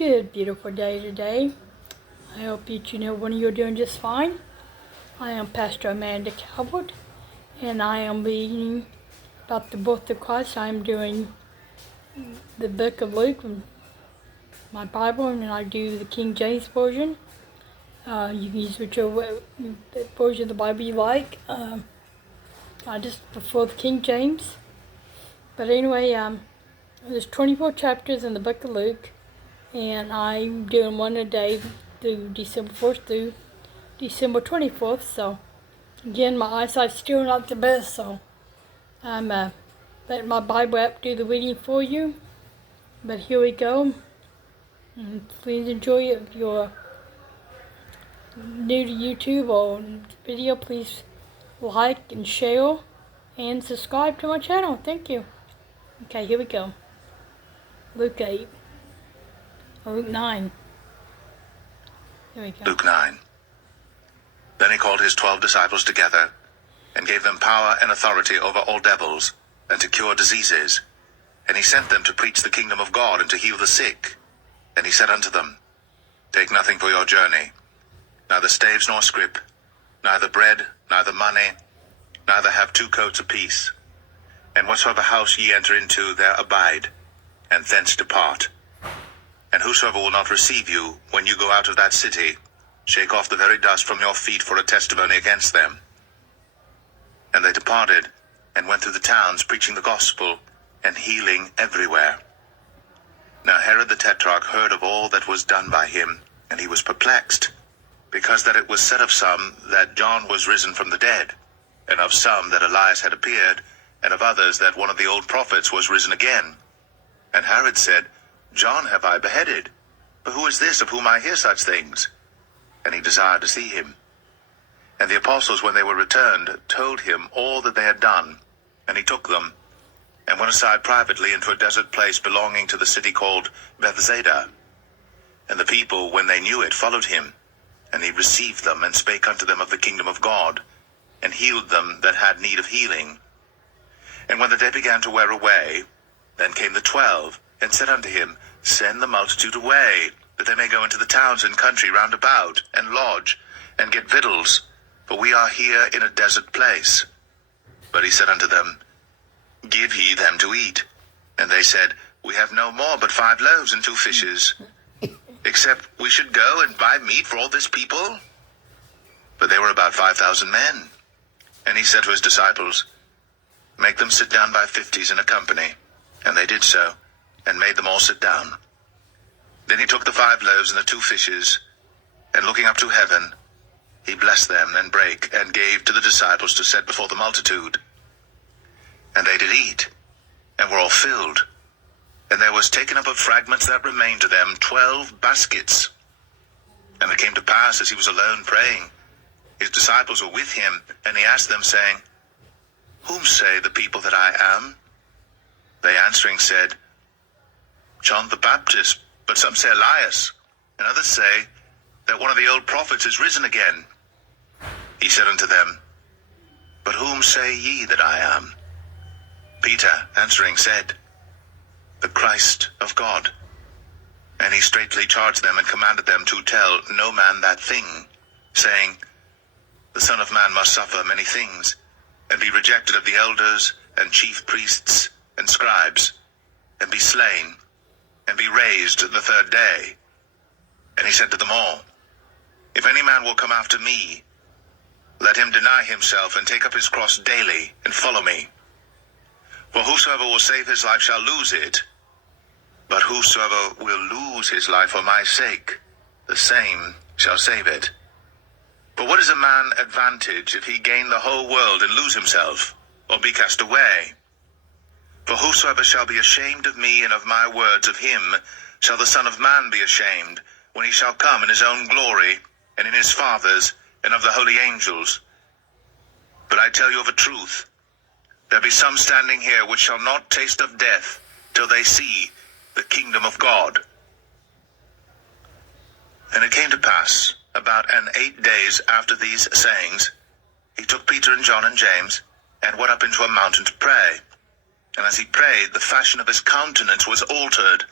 Good, beautiful day today. I hope each and every one of you are doing just fine. I am Pastor Amanda Calvert, and I am reading about the birth of Christ. I am doing the book of Luke from my Bible, and I do the King James Version. You can use whichever version of the Bible you like. I just prefer the King James. But anyway, there's 24 chapters in the book of Luke, and I'm doing one a day through December 1st through December 24th. So again, my eyesight's still not the best, so I'm letting my Bible app do the reading for you. But here we go. And please enjoy it. If you're new to YouTube or video, please like and share and subscribe to my channel. Thank you. Okay, here we go. Luke 8. Or Luke 9. Here we go. Luke 9. Then he called his 12 disciples together, and gave them power and authority over all devils, and to cure diseases. And he sent them to preach the kingdom of God, and to heal the sick. And he said unto them, Take nothing for your journey, neither staves nor scrip, neither bread, neither money, neither have 2 coats apiece. And whatsoever house ye enter into, there abide, and thence depart. And whosoever will not receive you, when you go out of that city, shake off the very dust from your feet for a testimony against them. And they departed, and went through the towns, preaching the gospel, and healing everywhere. Now Herod the Tetrarch heard of all that was done by him, and he was perplexed, because that it was said of some that John was risen from the dead, and of some that Elias had appeared, and of others that one of the old prophets was risen again. And Herod said, John have I beheaded, but who is this of whom I hear such things? And he desired to see him. And the apostles, when they were returned, told him all that they had done. And he took them, and went aside privately into a desert place belonging to the city called Bethsaida. And the people, when they knew it, followed him. And he received them, and spake unto them of the kingdom of God, and healed them that had need of healing. And when the day began to wear away, then came the 12, and said unto him, Send the multitude away, that they may go into the towns and country round about, and lodge, and get victuals, for we are here in a desert place. But he said unto them, Give ye them to eat. And they said, We have no more but 5 loaves and 2 fishes, except we should go and buy meat for all this people. But they were about 5,000 men. And he said to his disciples, Make them sit down by 50s in a company. And they did so, and made them all sit down. Then he took the 5 loaves and the 2 fishes, and looking up to heaven, he blessed them, and brake, and gave to the disciples to set before the multitude. And they did eat, and were all filled. And there was taken up of fragments that remained to them 12 baskets. And it came to pass, as he was alone praying, his disciples were with him, and he asked them, saying, Whom say the people that I am? They answering said, John the Baptist, but some say Elias, and others say that one of the old prophets is risen again. He said unto them, But whom say ye that I am? Peter answering said, The Christ of God. And he straitly charged them, and commanded them to tell no man that thing, saying, The Son of Man must suffer many things, and be rejected of the elders and chief priests and scribes, and be slain, and be raised the 3rd day. And he said to them all, If any man will come after me, let him deny himself, and take up his cross daily, and follow me. For whosoever will save his life shall lose it, but whosoever will lose his life for my sake, the same shall save it. For what is a man advantage if he gain the whole world and lose himself, or be cast away? For whosoever shall be ashamed of me and of my words, of him shall the Son of Man be ashamed, when he shall come in his own glory, and in his Father's, and of the holy angels. But I tell you of a truth, there be some standing here which shall not taste of death, till they see the kingdom of God. And it came to pass, about 8 days after these sayings, he took Peter and John and James, and went up into a mountain to pray. And as he prayed, the fashion of his countenance was altered,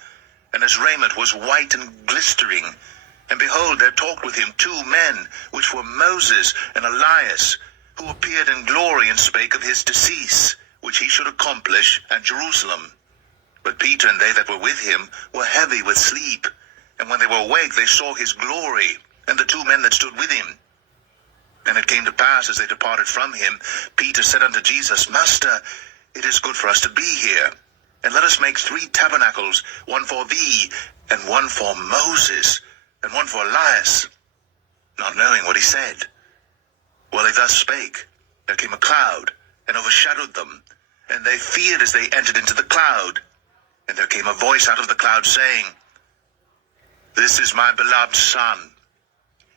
and his raiment was white and glistering. And behold, there talked with him 2 men, which were Moses and Elias, who appeared in glory and spake of his decease, which he should accomplish at Jerusalem. But Peter and they that were with him were heavy with sleep. And when they were awake, they saw his glory, and the 2 men that stood with him. And it came to pass, as they departed from him, Peter said unto Jesus, Master, it is good for us to be here. And let us make 3 tabernacles, one for thee, and one for Moses, and one for Elias, not knowing what he said. While they thus spake, there came a cloud, and overshadowed them, and they feared as they entered into the cloud. And there came a voice out of the cloud, saying, This is my beloved Son,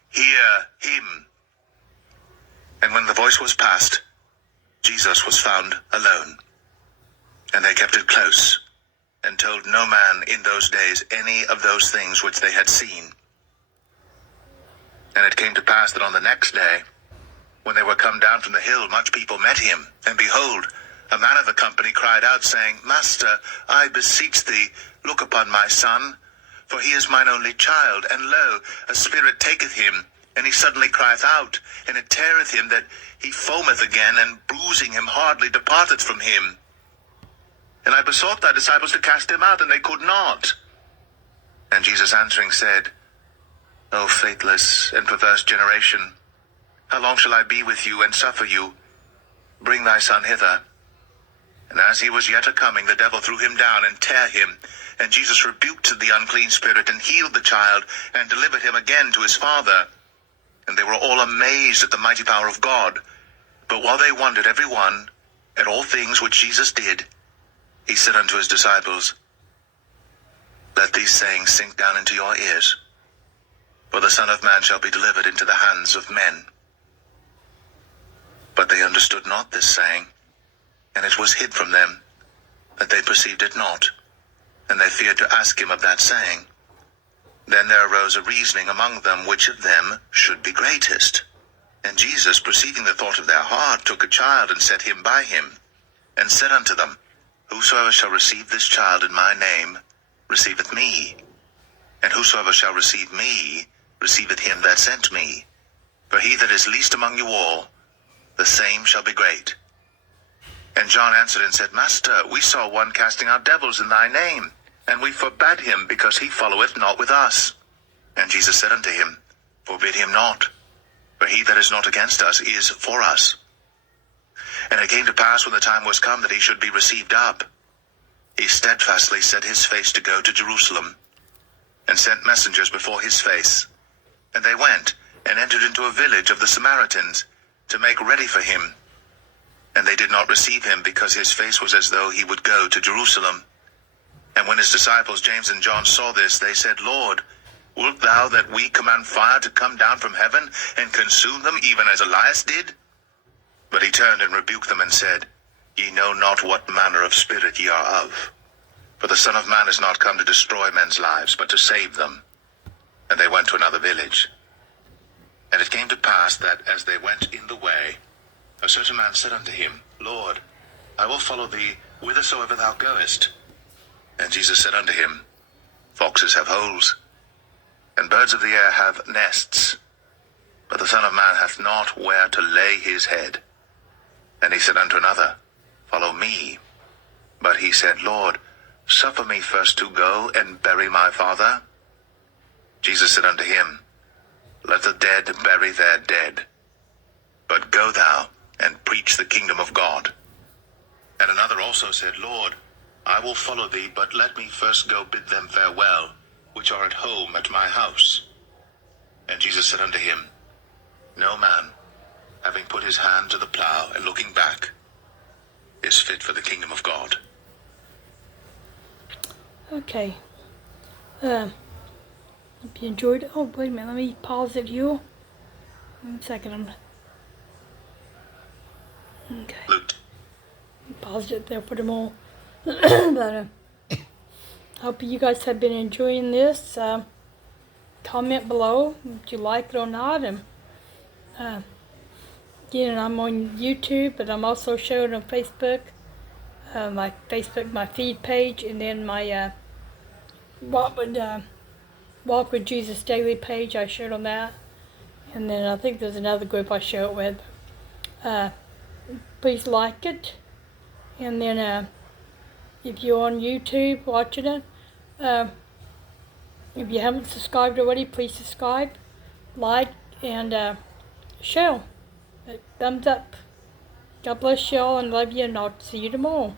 hear him. And when the voice was past, Jesus was found alone. And they kept it close, and told no man in those days any of those things which they had seen. And it came to pass that on the next day, when they were come down from the hill, much people met him. And behold, a man of the company cried out, saying, Master, I beseech thee, look upon my son, for he is mine only child, and lo, a spirit taketh him, and he suddenly crieth out, and it teareth him that he foameth again, and bruising him hardly departeth from him. And I besought thy disciples to cast him out, and they could not. And Jesus answering said, O faithless and perverse generation, how long shall I be with you, and suffer you? Bring thy son hither. And as he was yet a-coming, the devil threw him down, and tare him. And Jesus rebuked the unclean spirit, and healed the child, and delivered him again to his father. And they were all amazed at the mighty power of God. But while they wondered every one at all things which Jesus did, he said unto his disciples, Let these sayings sink down into your ears. For the Son of Man shall be delivered into the hands of men. But they understood not this saying, and it was hid from them, that they perceived it not, and they feared to ask him of that saying. Then there arose a reasoning among them, which of them should be greatest. And Jesus, perceiving the thought of their heart, took a child, and set him by him, and said unto them, Whosoever shall receive this child in my name, receiveth me. And whosoever shall receive me, receiveth him that sent me. For he that is least among you all, the same shall be great. And John answered and said, Master, we saw one casting out devils in thy name, and we forbade him, because he followeth not with us. And Jesus said unto him, Forbid him not, for he that is not against us is for us. And it came to pass, when the time was come that he should be received up, he steadfastly set his face to go to Jerusalem, and sent messengers before his face. And they went, and entered into a village of the Samaritans, to make ready for him. And they did not receive him, because his face was as though he would go to Jerusalem. And when his disciples James and John saw this, they said, Lord, wilt thou that we command fire to come down from heaven, and consume them, even as Elias did? But he turned and rebuked them, and said, Ye know not what manner of spirit ye are of. For the Son of Man is not come to destroy men's lives, but to save them. And they went to another village. And it came to pass that, as they went in the way, a certain man said unto him, Lord, I will follow thee whithersoever thou goest. And Jesus said unto him, Foxes have holes, and birds of the air have nests, but the Son of Man hath not where to lay his head. And he said unto another, Follow me. But he said, Lord, suffer me first to go and bury my father. Jesus said unto him, Let the dead bury their dead, but go thou and preach the kingdom of God. And another also said, Lord, I will follow thee, but let me first go bid them farewell, which are at home at my house. And Jesus said unto him, No man, having put his hand to the plough and looking back, is fit for the kingdom of God. Okay. Hope you enjoyed it. Oh, wait a minute. Let me pause it here. 1 second. Okay. Luke. Paused it there for the moment. But hope you guys have been enjoying this. Comment below if you like it or not. And again, I'm on YouTube, but I'm also showing on Facebook. My feed page, and then my Walk with Jesus Daily page. I shared on that, and then I think there's another group I share it with. Please like it, and then if you're on YouTube watching it, if you haven't subscribed already, please subscribe, like, and share. Thumbs up. God bless you all and love you, and I'll see you tomorrow.